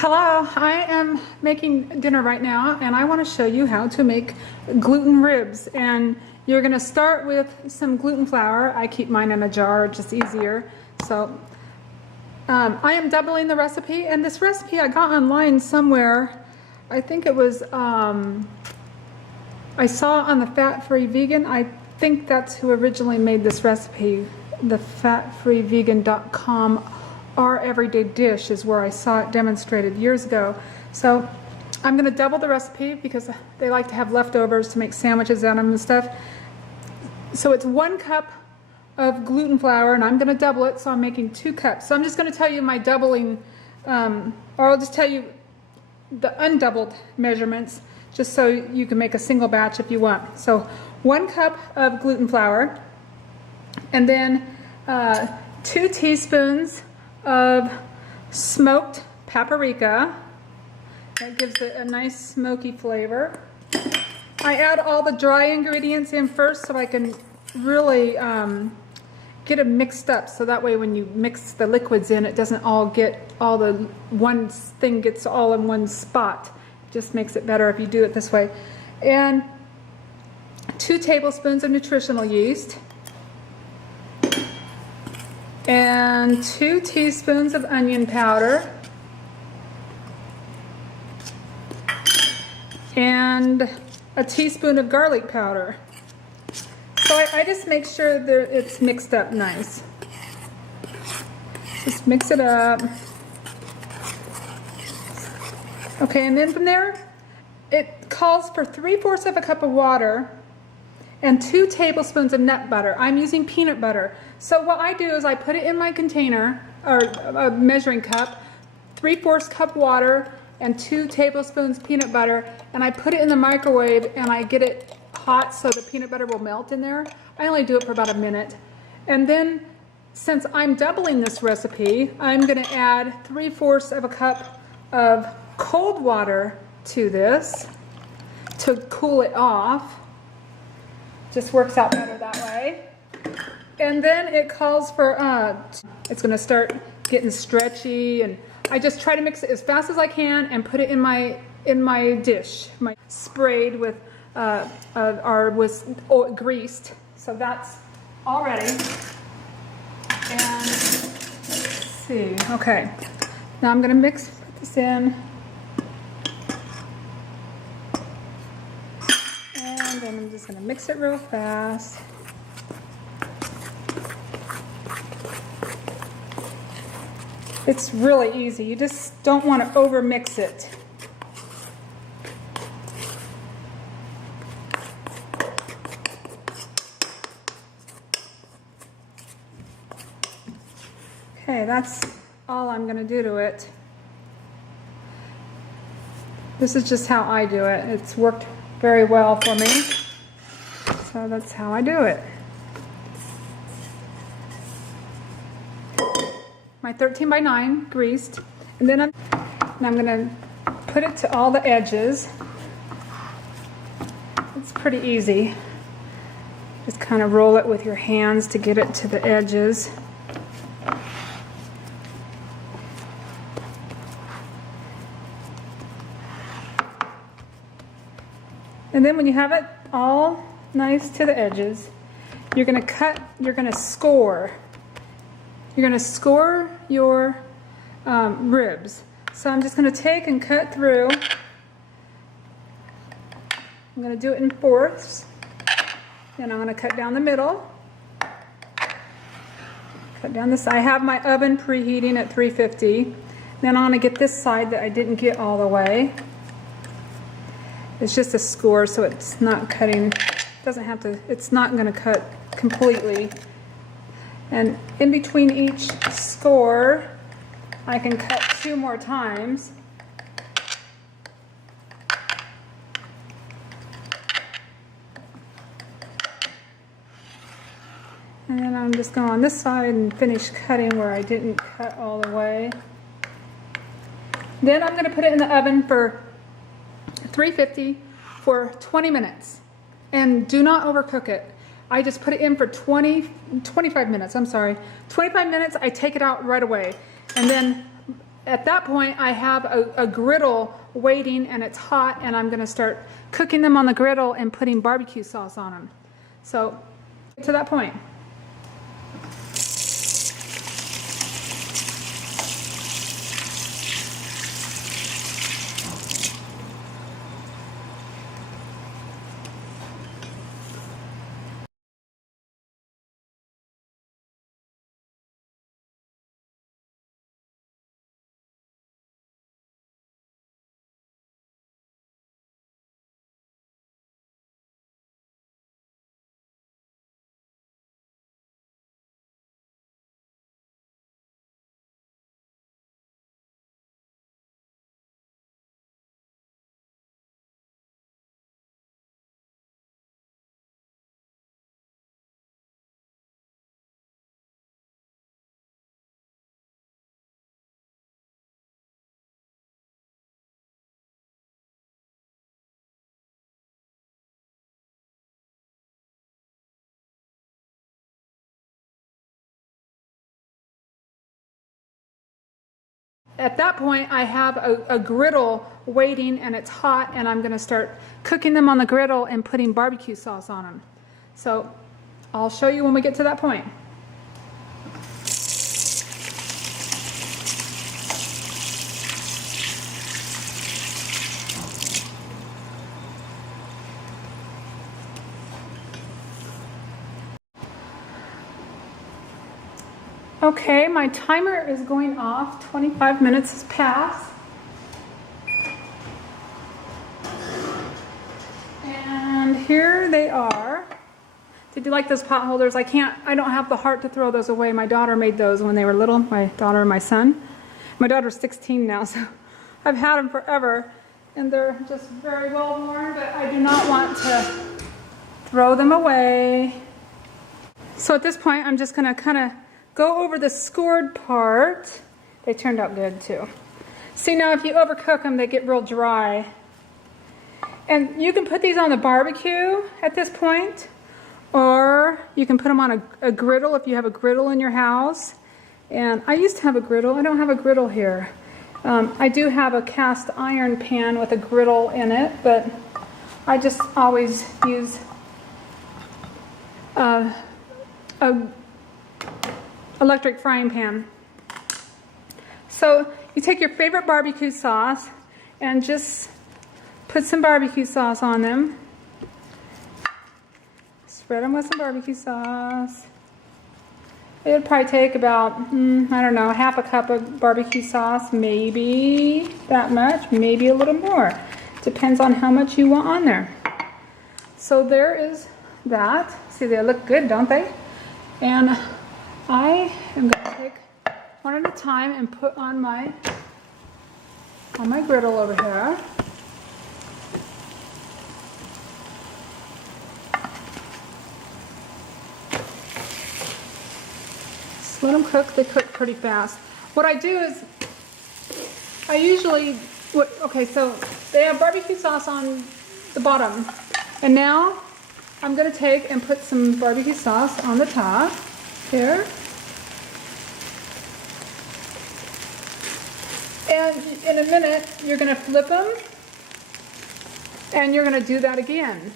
Hello, I am making dinner right now and I want to show you how to make gluten ribs. And you're going to start with some gluten flour. I keep mine in a jar, it's just easier. So I am doubling the recipe, and this recipe I got online somewhere. I think it was, I saw on the Fat-Free Vegan. I think that's who originally made this recipe. The fatfreevegan.com. Our everyday dish is where I saw it demonstrated years ago. So I'm going to double the recipe because they like to have leftovers to make sandwiches out of them and stuff. So it's 1 cup of gluten flour, and I'm going to double it, so I'm making 2 cups. So I'm just going to tell you my doubling, or I'll just tell you the undoubled measurements, just so you can make a single batch if you want. So 1 cup of gluten flour, and then 2 teaspoons of smoked paprika. That gives it a nice smoky flavor. I add all the dry ingredients in first so I can really get them mixed up, so that way when you mix the liquids in, it doesn't all get all the one thing gets all in one spot. It just makes it better if you do it this way. And 2 tablespoons of nutritional yeast, and 2 teaspoons of onion powder, and a teaspoon of garlic powder. So I just make sure that it's mixed up nice. Just mix it up. Okay, and then from there, it calls for 3/4 of a cup of water and 2 tablespoons of nut butter. I'm using peanut butter. So what I do is I put it in my container, or a measuring cup, 3/4 cup water and 2 tablespoons peanut butter, and I put it in the microwave and I get it hot so the peanut butter will melt in there. I only do it for about a minute. And then, since I'm doubling this recipe, I'm gonna add 3/4 of a cup of cold water to this to cool it off. Just works out better that way. And then it calls for, it's going to start getting stretchy, and I just try to mix it as fast as I can and put it in my dish, sprayed with, greased. So that's all ready. And let's see, okay. Now I'm going to put this in. And then I'm just going to mix it real fast. It's really easy. You just don't want to over mix it. Okay, that's all I'm going to do to it. This is just how I do it. It's worked very well for me. So that's how I do it. My 13 by 9 greased, and then I'm going to put it to all the edges. It's pretty easy. Just kind of roll it with your hands to get it to the edges. And then when you have it all nice to the edges, you're going to score. You're going to score your ribs. So I'm just going to take and cut through. I'm going to do it in 4ths. Then I'm going to cut down the middle. Cut down this. I have my oven preheating at 350. Then I'm going to get this side that I didn't get all the way. It's just a score, so it's not cutting. Doesn't have to. It's not going to cut completely. And in between each score, I can cut 2 more times. And then I'm just going on this side and finish cutting where I didn't cut all the way. Then I'm going to put it in the oven for 350 for 20 minutes. And do not overcook it. I just put it in for 25 minutes, I'm sorry. 25 minutes, I take it out right away. And then At that point, I have a griddle waiting, and it's hot, and I'm going to start cooking them on the griddle and putting barbecue sauce on them. So, to that point. At that point, I have a griddle waiting, and it's hot, and I'm going to start cooking them on the griddle and putting barbecue sauce on them. So I'll show you when we get to that point. Okay, my timer is going off. 25 minutes has passed. And here they are. Did you like those pot holders? I don't have the heart to throw those away. My daughter made those when they were little, my daughter and my son. My daughter's 16 now, so I've had them forever. And they're just very well worn, but I do not want to throw them away. So at this point, I'm just gonna kind of go over the scored part. They turned out good too. See, now if you overcook them, they get real dry. And you can put these on the barbecue at this point, or you can put them on a griddle if you have a griddle in your house. And I used to have a griddle. I don't have a griddle here. I do have a cast iron pan with a griddle in it, but I just always use a electric frying pan. So you take your favorite barbecue sauce and just put some barbecue sauce on them. Spread them with some barbecue sauce. It would probably take about, I don't know, half a cup of barbecue sauce, maybe that much, maybe a little more. Depends on how much you want on there. So there is that. See, they look good, don't they? And I am going to take one at a time and put on my griddle over here. Just let them cook. They cook pretty fast. What I do is I usually, okay, so they have barbecue sauce on the bottom. And now I'm going to take and put some barbecue sauce on the top here. And in a minute, you're going to flip them, and you're going to do that again.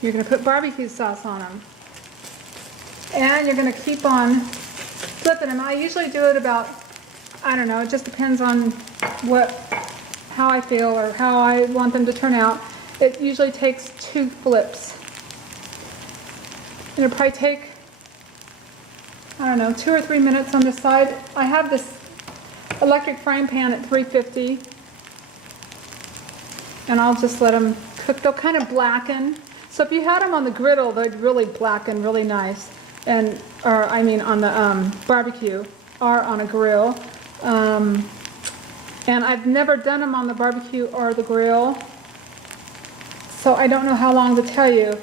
You're going to put barbecue sauce on them. And you're going to keep on flipping them. I usually do it about, I don't know, it just depends on how I feel or how I want them to turn out. It usually takes 2 flips. And it'll probably take, I don't know, 2 or 3 minutes on this side. I have this electric frying pan at 350, and I'll just let them cook. They'll kind of blacken. So if you had them on the griddle, they'd really blacken really nice, on the barbecue or on a grill. And I've never done them on the barbecue or the grill, so I don't know how long to tell you.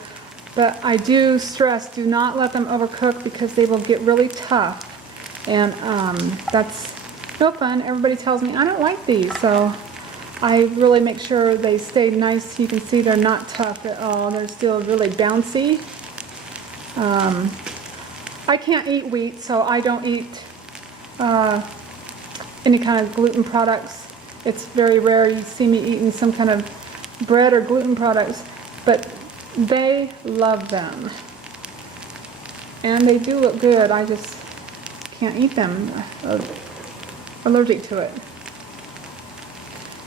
But I do stress, do not let them overcook because they will get really tough, and that's no fun. Everybody tells me I don't like these, so I really make sure they stay nice. You can see they're not tough at all. They're still really bouncy. I can't eat wheat, so I don't eat any kind of gluten products. It's very rare you see me eating some kind of bread or gluten products, but they love them. And they do look good, I just can't eat them. I'm allergic to it.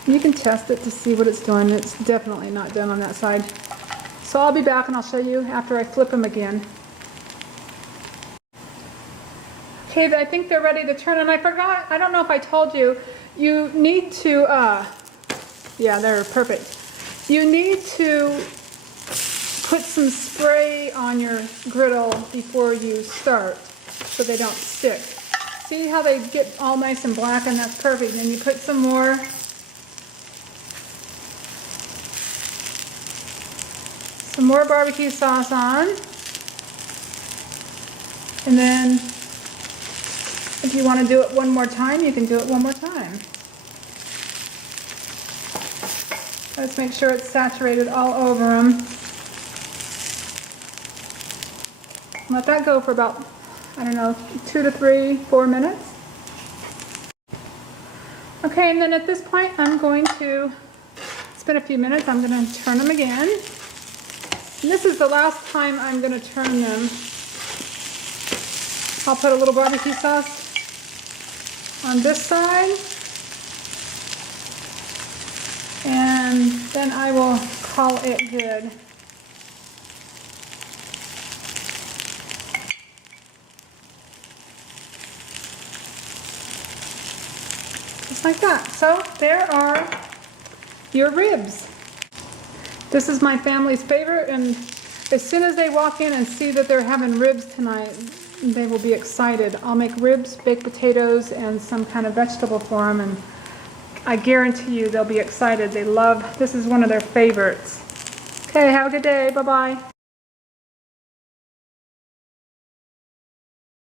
You can test it to see what it's doing. It's definitely not done on that side. So I'll be back and I'll show you after I flip them again. Okay, I think they're ready to turn, and I forgot, I don't know if I told you, you need to, yeah, they're perfect. You need to put some spray on your griddle before you start so they don't stick. See how they get all nice and black, and that's perfect. And you put some more. Some more barbecue sauce on. And then if you want to do it one more time, you can do it one more time. Let's make sure it's saturated all over them. Let that go for about, I don't know, 2 to 3, 4 minutes. Okay, and then at this point, I'm going to, it's been a few minutes, I'm going to turn them again. And this is the last time I'm going to turn them. I'll put a little barbecue sauce on this side. And then I will call it good. Just like that. So there are your ribs. This is my family's favorite, and as soon as they walk in and see that they're having ribs tonight, they will be excited. I'll make ribs, baked potatoes, and some kind of vegetable for them, and I guarantee you they'll be excited. They love, this is one of their favorites. Okay, have a good day. Bye-bye.